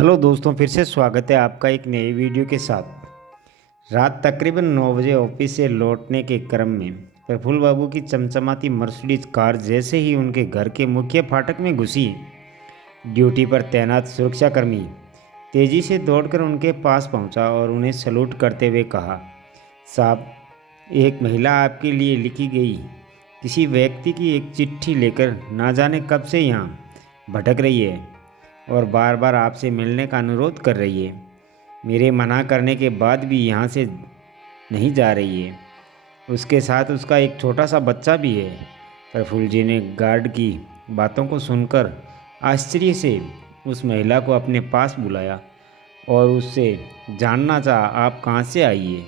Hello दोस्तों, फिर से स्वागत है आपका एक नई वीडियो के साथ। रात तकरीबन 9 बजे ऑफिस से लौटने के क्रम में प्रफुल्ल बाबू की चमचमाती मर्सिडीज कार जैसे ही उनके घर के मुख्य फाटक में घुसी, ड्यूटी पर तैनात सुरक्षाकर्मी तेजी से दौड़कर उनके पास पहुंचा और उन्हें सैल्यूट करते हुए कहा, साहब, एक महिला आपके लिए लिखी गई किसी व्यक्ति की एक चिट्ठी लेकर ना जाने कब से यहाँ भटक रही है और बार बार आपसे मिलने का अनुरोध कर रही है। मेरे मना करने के बाद भी यहाँ से नहीं जा रही है। उसके साथ उसका एक छोटा सा बच्चा भी है। प्रफुल्ल जी ने गार्ड की बातों को सुनकर आश्चर्य से उस महिला को अपने पास बुलाया और उससे जानना चाहा, आप कहाँ से आई है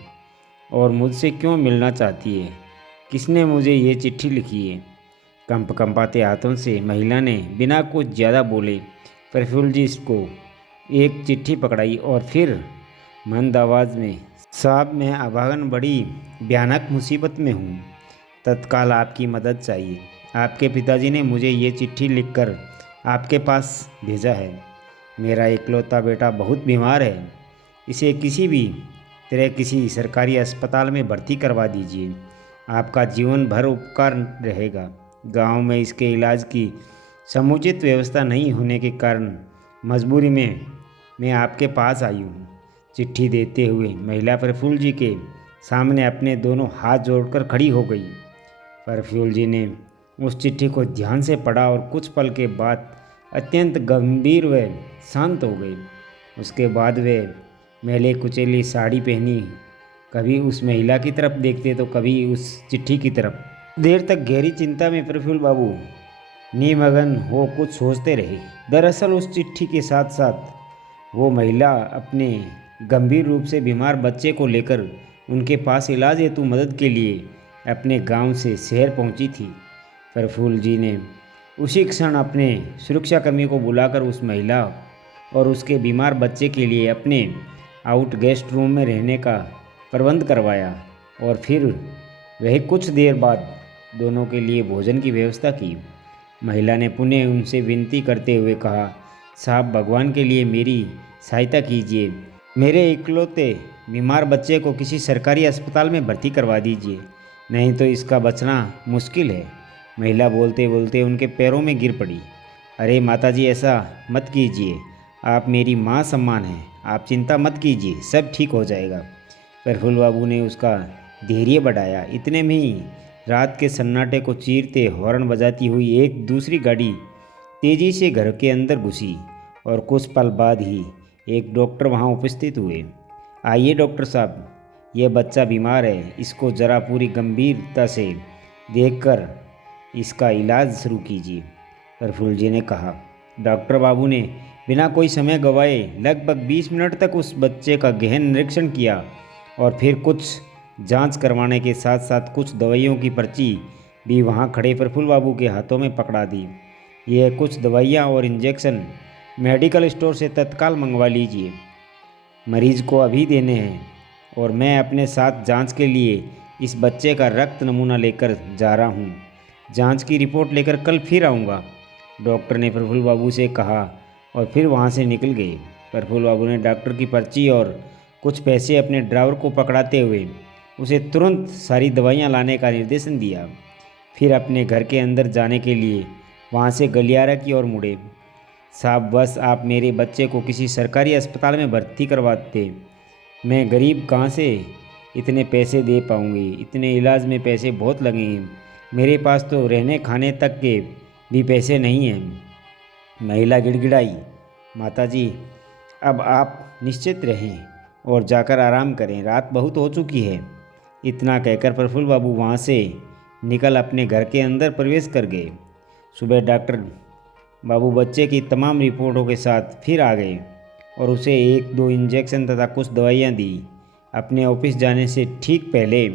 और मुझसे क्यों मिलना चाहती है? किसने मुझे ये चिट्ठी लिखी है? कंपाते हाथों से महिला ने बिना कुछ ज़्यादा बोले प्रफुल्ल जी को एक चिट्ठी पकड़ाई और फिर मंद आवाज़ में, साहब, मैं अभागन बड़ी भयानक मुसीबत में हूँ। तत्काल आपकी मदद चाहिए। आपके पिताजी ने मुझे ये चिट्ठी लिखकर आपके पास भेजा है। मेरा इकलौता बेटा बहुत बीमार है। इसे किसी भी तरह किसी सरकारी अस्पताल में भर्ती करवा दीजिए। आपका जीवन भर उपकार रहेगा। गांव में इसके इलाज की समुचित व्यवस्था नहीं होने के कारण मजबूरी में मैं आपके पास आई हूँ। चिट्ठी देते हुए महिला प्रफुल्ल जी के सामने अपने दोनों हाथ जोड़कर खड़ी हो गई। प्रफुल्ल जी ने उस चिट्ठी को ध्यान से पढ़ा और कुछ पल के बाद अत्यंत गंभीर व शांत हो गई। उसके बाद वे मैले कुचेली साड़ी पहनी कभी उस महिला की तरफ देखते तो कभी उस चिट्ठी की तरफ। देर तक गहरी चिंता में प्रफुल्ल बाबू निमग्न हो कुछ सोचते रहे। दरअसल उस चिट्ठी के साथ साथ वो महिला अपने गंभीर रूप से बीमार बच्चे को लेकर उनके पास इलाज हेतु मदद के लिए अपने गांव से शहर पहुंची थी। प्रफुल्ल जी ने उसी क्षण अपने सुरक्षाकर्मी को बुलाकर उस महिला और उसके बीमार बच्चे के लिए अपने आउट गेस्ट रूम में रहने का प्रबंध करवाया और फिर वह कुछ देर बाद दोनों के लिए भोजन की व्यवस्था की। महिला ने पुनः उनसे विनती करते हुए कहा, साहब, भगवान के लिए मेरी सहायता कीजिए। मेरे इकलौते बीमार बच्चे को किसी सरकारी अस्पताल में भर्ती करवा दीजिए, नहीं तो इसका बचना मुश्किल है। महिला बोलते बोलते उनके पैरों में गिर पड़ी। अरे माताजी, ऐसा मत कीजिए। आप मेरी माँ सम्मान हैं। आप चिंता मत कीजिए, सब ठीक हो जाएगा। प्रफुल्ल बाबू ने उसका धैर्य बढ़ाया। इतने में ही रात के सन्नाटे को चीरते हॉर्न बजाती हुई एक दूसरी गाड़ी तेजी से घर के अंदर घुसी और कुछ पल बाद ही एक डॉक्टर वहां उपस्थित हुए। आइए डॉक्टर साहब, यह बच्चा बीमार है, इसको ज़रा पूरी गंभीरता से देखकर इसका इलाज शुरू कीजिए, प्रफुल्ल जी ने कहा। डॉक्टर बाबू ने बिना कोई समय गंवाए लगभग 20 मिनट तक उस बच्चे का गहन निरीक्षण किया और फिर कुछ जांच करवाने के साथ साथ कुछ दवाइयों की पर्ची भी वहां खड़े प्रफुल्ल बाबू के हाथों में पकड़ा दी। यह कुछ दवाइयां और इंजेक्शन मेडिकल स्टोर से तत्काल मंगवा लीजिए, मरीज को अभी देने हैं, और मैं अपने साथ जांच के लिए इस बच्चे का रक्त नमूना लेकर जा रहा हूं। जांच की रिपोर्ट लेकर कल फिर आऊँगा, डॉक्टर ने प्रफुल्ल बाबू से कहा और फिर वहां से निकल गए। प्रफुल्ल बाबू ने डॉक्टर की पर्ची और कुछ पैसे अपने ड्राइवर को पकड़ाते हुए उसे तुरंत सारी दवाइयाँ लाने का निर्देशन दिया। फिर अपने घर के अंदर जाने के लिए वहाँ से गलियारा की ओर मुड़े। साहब, बस आप मेरे बच्चे को किसी सरकारी अस्पताल में भर्ती करवाते। मैं गरीब कहाँ से इतने पैसे दे पाऊँगी? इतने इलाज में पैसे बहुत लगेंगे। मेरे पास तो रहने खाने तक के भी पैसे नहीं हैं। महिला गिड़गिड़ाई, माताजी, अब आप निश्चित रहें और जाकर आराम करें, रात बहुत हो चुकी है। इतना कहकर प्रफुल्ल बाबू वहाँ से निकल अपने घर के अंदर प्रवेश कर गए। सुबह डॉक्टर बाबू बच्चे की तमाम रिपोर्टों के साथ फिर आ गए और उसे 1-2 इंजेक्शन तथा कुछ दवाइयाँ दी। अपने ऑफिस जाने से ठीक पहले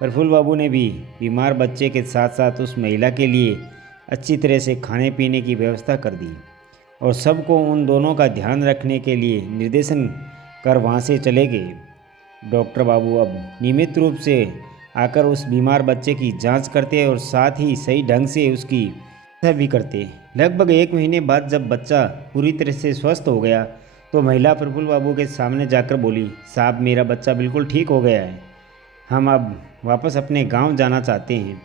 प्रफुल्ल बाबू ने भी बीमार बच्चे के साथ साथ उस महिला के लिए अच्छी तरह से खाने पीने की व्यवस्था कर दी और सबको उन दोनों का ध्यान रखने के लिए निर्देशन कर वहाँ से चले गए। डॉक्टर बाबू अब नियमित रूप से आकर उस बीमार बच्चे की जांच करते और साथ ही सही ढंग से उसकी चिकित्सा भी करते। लगभग 1 महीने बाद जब बच्चा पूरी तरह से स्वस्थ हो गया तो महिला प्रफुल्ल बाबू के सामने जाकर बोली, साहब मेरा बच्चा बिल्कुल ठीक हो गया है। हम अब वापस अपने गांव जाना चाहते हैं।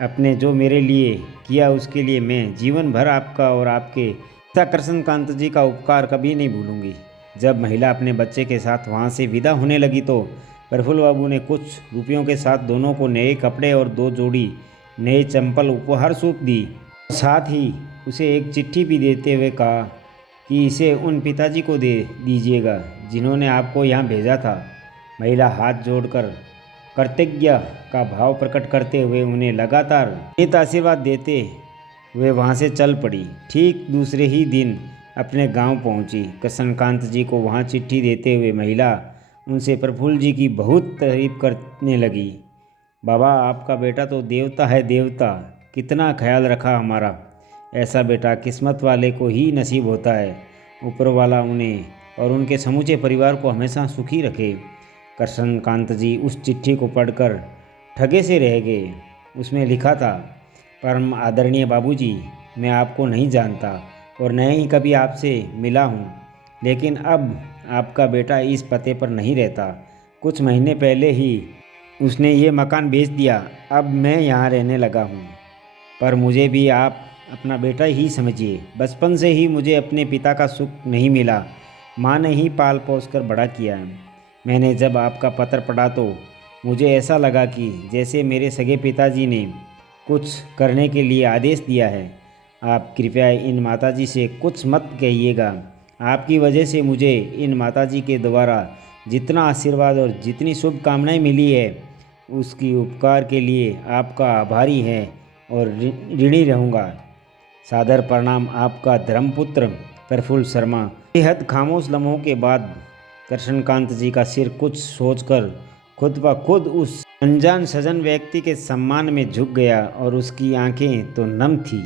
अपने जो मेरे लिए किया उसके लिए मैं जीवन भर आपका और आपके पिता कृष्णकांत जी का उपकार कभी नहीं भूलूंगी। जब महिला अपने बच्चे के साथ वहाँ से विदा होने लगी तो प्रफुल्ल बाबू ने कुछ रुपयों के साथ दोनों को नए कपड़े और 2 जोड़ी नए चंपल उपहार स्वरूप दी। साथ ही उसे एक चिट्ठी भी देते हुए कहा कि इसे उन पिताजी को दे दीजिएगा जिन्होंने आपको यहाँ भेजा था। महिला हाथ जोड़कर कृतज्ञ का भाव प्रकट करते हुए उन्हें लगातार नित आशीर्वाद देते हुए वहाँ से चल पड़ी। ठीक दूसरे ही दिन अपने गांव पहुँची। कृष्णकांत जी को वहाँ चिट्ठी देते हुए महिला उनसे प्रफुल्ल जी की बहुत तारीफ करने लगी। बाबा आपका बेटा तो देवता है देवता, कितना ख्याल रखा हमारा। ऐसा बेटा किस्मत वाले को ही नसीब होता है। ऊपर वाला उन्हें और उनके समूचे परिवार को हमेशा सुखी रखे। कृष्णकांत जी उस चिट्ठी को पढ़कर ठगे से रह गए। उसमें लिखा था, परम आदरणीय बाबूजी, मैं आपको नहीं जानता और न ही कभी आपसे मिला हूँ, लेकिन अब आपका बेटा इस पते पर नहीं रहता। कुछ महीने पहले ही उसने ये मकान बेच दिया। अब मैं यहाँ रहने लगा हूँ, पर मुझे भी आप अपना बेटा ही समझिए। बचपन से ही मुझे अपने पिता का सुख नहीं मिला। माँ ने ही पाल पोस कर बड़ा किया है। मैंने जब आपका पत्र पढ़ा तो मुझे ऐसा लगा कि जैसे मेरे सगे पिताजी ने कुछ करने के लिए आदेश दिया है। आप कृपया इन माताजी से कुछ मत कहिएगा। आपकी वजह से मुझे इन माताजी के द्वारा जितना आशीर्वाद और जितनी शुभकामनाएं मिली है, उसकी उपकार के लिए आपका आभारी है और ऋणी रहूँगा। सादर प्रणाम, आपका धर्मपुत्र प्रफुल्ल शर्मा। बेहद खामोश लम्हों के बाद कृष्णकांत जी का सिर कुछ सोचकर खुद ब खुद उस अनजान सजन व्यक्ति के सम्मान में झुक गया और उसकी आंखें तो नम थी।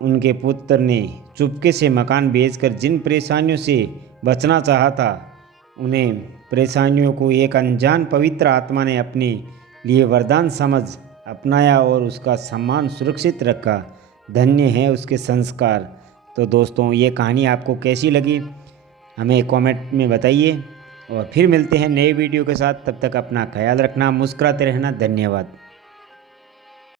उनके पुत्र ने चुपके से मकान बेचकर जिन परेशानियों से बचना चाहा था, उन्हें परेशानियों को एक अनजान पवित्र आत्मा ने अपने लिए वरदान समझ अपनाया और उसका सम्मान सुरक्षित रखा। धन्य है उसके संस्कार। तो दोस्तों, ये कहानी आपको कैसी लगी हमें कमेंट में बताइए और फिर मिलते हैं नए वीडियो के साथ। तब तक अपना ख्याल रखना, मुस्कुराते रहना। धन्यवाद।